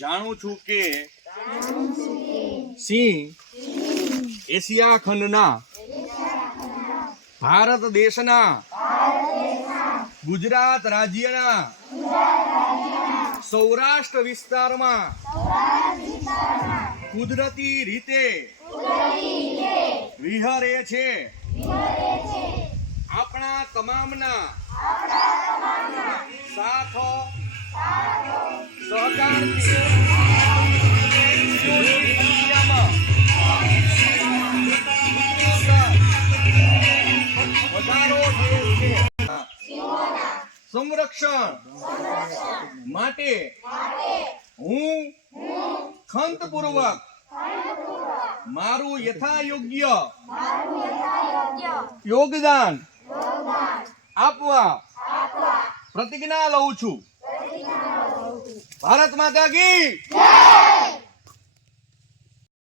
જાણું છું કે સિંહ એશિયા ખંડના ભારત દેશના ગુજરાત રાજ્યના સૌરાષ્ટ્ર વિસ્તારમાં કુદરતી રીતે વિહરે છે. આપણા તમામના સંરક્ષણ માટે હું ખંતપૂર્વક મારું યથાયોગ્ય યોગદાન આપવા પ્રતિજ્ઞા લઉં છું. ભારત માતા કી